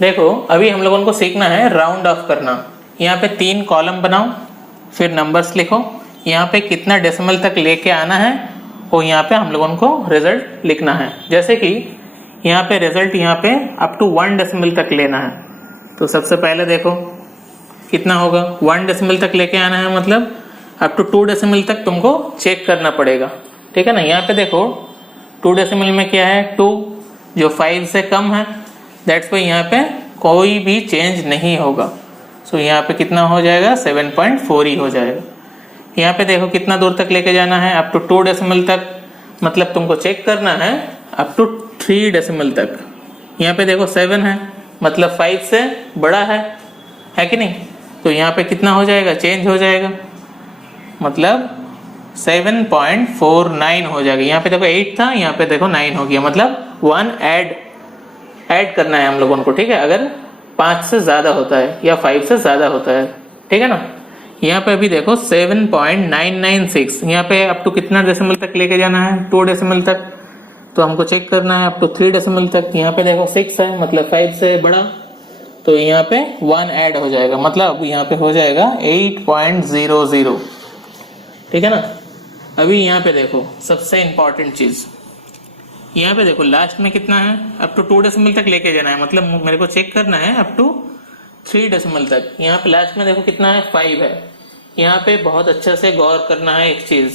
देखो अभी हम लोगों को सीखना है राउंड ऑफ करना। यहाँ पे 3 कॉलम बनाओ, फिर नंबर्स लिखो, यहाँ पे कितना डेसिमल तक लेके आना है और यहाँ पे हम लोगों को रिजल्ट लिखना है। जैसे कि यहाँ पे रिजल्ट यहाँ पे अप टू 1 डेसिमल तक लेना है, तो सबसे पहले देखो कितना होगा। 1 डेसिमल तक लेके आना है, मतलब अप टू 2 डेसिमल तक तुमको चेक करना पड़ेगा, ठीक है ना। यहाँ पे देखो 2 डेसिमल में क्या है, 2 जो 5 से कम है, दैट्स वाई यहाँ पे कोई भी चेंज नहीं होगा। सो यहाँ पे कितना हो जाएगा, 7.4 ही हो जाएगा। यहाँ पे देखो कितना दूर तक लेके जाना है, अप टू 2 डेसिमल तक, मतलब तुमको चेक करना है अप टू 3 डेसिमल तक। यहाँ पे देखो 7 है, मतलब 5 से बड़ा है कि नहीं, तो यहाँ पे कितना हो जाएगा, चेंज हो जाएगा, मतलब 7.49 हो जाएगा। यहाँ पे देखो 8 था, यहाँ पे देखो 9 हो गया, मतलब 1 ऐड करना है हम लोगों को, ठीक है। अगर 5 से ज्यादा होता है या 5 से ज्यादा होता है, ठीक है ना। यहाँ पे अभी देखो 7.996, यहाँ पे अप टू कितना डेसिमल तक लेके जाना है, 2 डेसिमल तक, तो हमको चेक करना है अप टू 3 डेसिमल तक। यहाँ पे देखो 6 है, मतलब 5 से बड़ा, तो यहाँ पे 1 ऐड हो जाएगा, मतलब यहाँ पे हो जाएगा 8.00, ठीक है ना। अभी यहाँ पे देखो सबसे इंपॉर्टेंट चीज, यहाँ पे देखो लास्ट में कितना है, अप टू 2 डेसिमल तक लेके जाना है, मतलब मेरे को चेक करना है अप टू 3 डेसिमल तक। यहाँ पे लास्ट में देखो कितना है, 5 है। यहाँ पे बहुत अच्छा से गौर करना है एक चीज,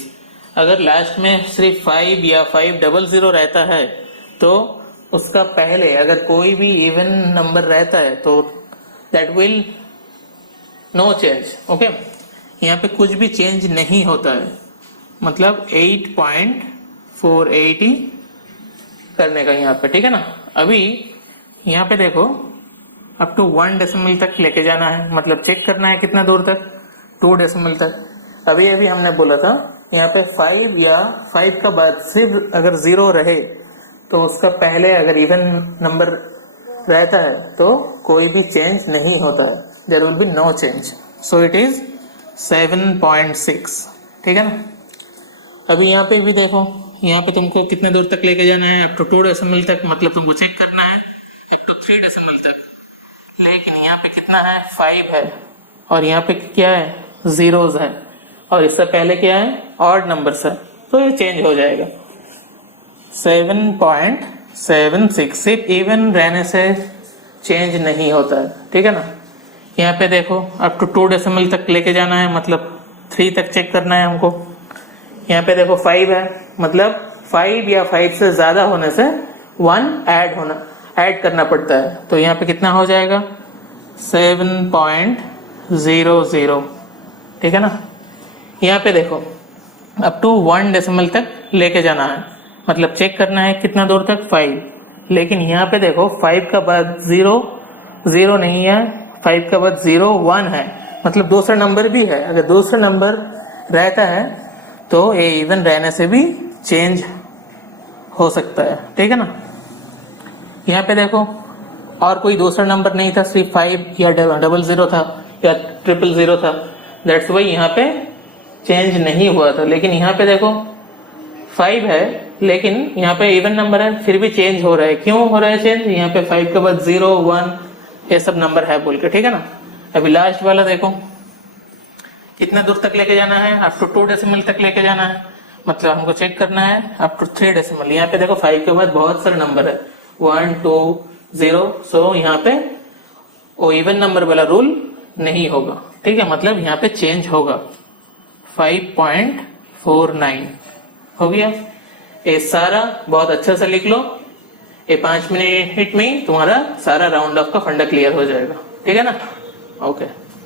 अगर लास्ट में सिर्फ 5 या 500 रहता है तो उसका पहले अगर कोई भी इवन नंबर रहता है तो that will no change, okay. यहाँ पे कुछ भी चेंज नहीं होता है, मतलब 8.48 ही करने का यहाँ पे, ठीक है ना। अभी यहाँ पे देखो अप टू 1 डेसिमल तक लेके जाना है, मतलब चेक करना है कितना दूर तक, 2 डेसिमल तक। अभी हमने बोला था यहाँ पे 5 या 5 का बाद सिर्फ अगर 0 रहे तो उसका पहले अगर इवन नंबर रहता है तो कोई भी चेंज नहीं होता है, there will be no change, so it is 7.6, ठीक है ना। अभी यहाँ पे भी देखो, यहाँ पे तुमको कितने दूर तक लेके जाना है, अप टू 2 डेसिमल तक, मतलब तुमको चेक करना है अप टू 3 डेसिमल तक। लेकिन यहाँ पे कितना है, 5 है, और यहाँ पे क्या है, जीरोस है, और इससे पहले क्या है, ऑड नंबर्स है, तो ये चेंज हो जाएगा। 7.76 सिर्फ इवन रहने से चेंज नहीं होता है, ठीक है ना। यहाँ पे देखो अप टू 2 डेसिमल तक लेके जाना है, मतलब 3 तक चेक करना है हमको। यहाँ पे देखो 5 है, मतलब 5 या 5 से ज्यादा होने से 1 ऐड करना पड़ता है, तो यहाँ पे कितना हो जाएगा, 7.00, ठीक है ना। यहाँ पे देखो अप टू 1 डेसिमल तक लेके जाना है, मतलब चेक करना है कितना दूर तक, 5। लेकिन यहाँ पे देखो 5 का बाद 0 नहीं है, 5 का बाद 0 1 है, मतलब दूसरा नंबर भी है। अगर दूसरा नंबर रहता है तो ये इवन रहने से भी चेंज हो सकता है, ठीक है ना। यहाँ पे देखो और कोई दूसरा नंबर नहीं था, सिर्फ 5 या 00 था या 000 था, दैट्स वाई यहाँ पे चेंज नहीं हुआ था। लेकिन यहाँ पे देखो 5 है, लेकिन यहाँ पे इवन नंबर है, फिर भी चेंज हो रहा है। क्यों हो रहा है चेंज, यहाँ पे 5 के बाद 0 1 ये सब नंबर है बोल के, ठीक है ना। अभी लास्ट वाला देखो कितना दूर तक लेके जाना है, अप टू 2 डेसिमल तक लेके जाना है, मतलब हमको चेक करना है अप टू 3 डेसिमल। यहाँ पे देखो 5 के बाद बहुत सारे नंबर है, 1 2 0, सो यहाँ पे वो इवन नंबर वाला रूल नहीं होगा, ठीक है, मतलब यहाँ पे चेंज होगा। 5.49 हो गया। ये सारा बहुत अच्छा से लिख लो, ये 5 मिनट में तुम्हारा सारा राउंड ऑफ का फंडा क्लियर हो जाएगा, ठीक है ना। ओके।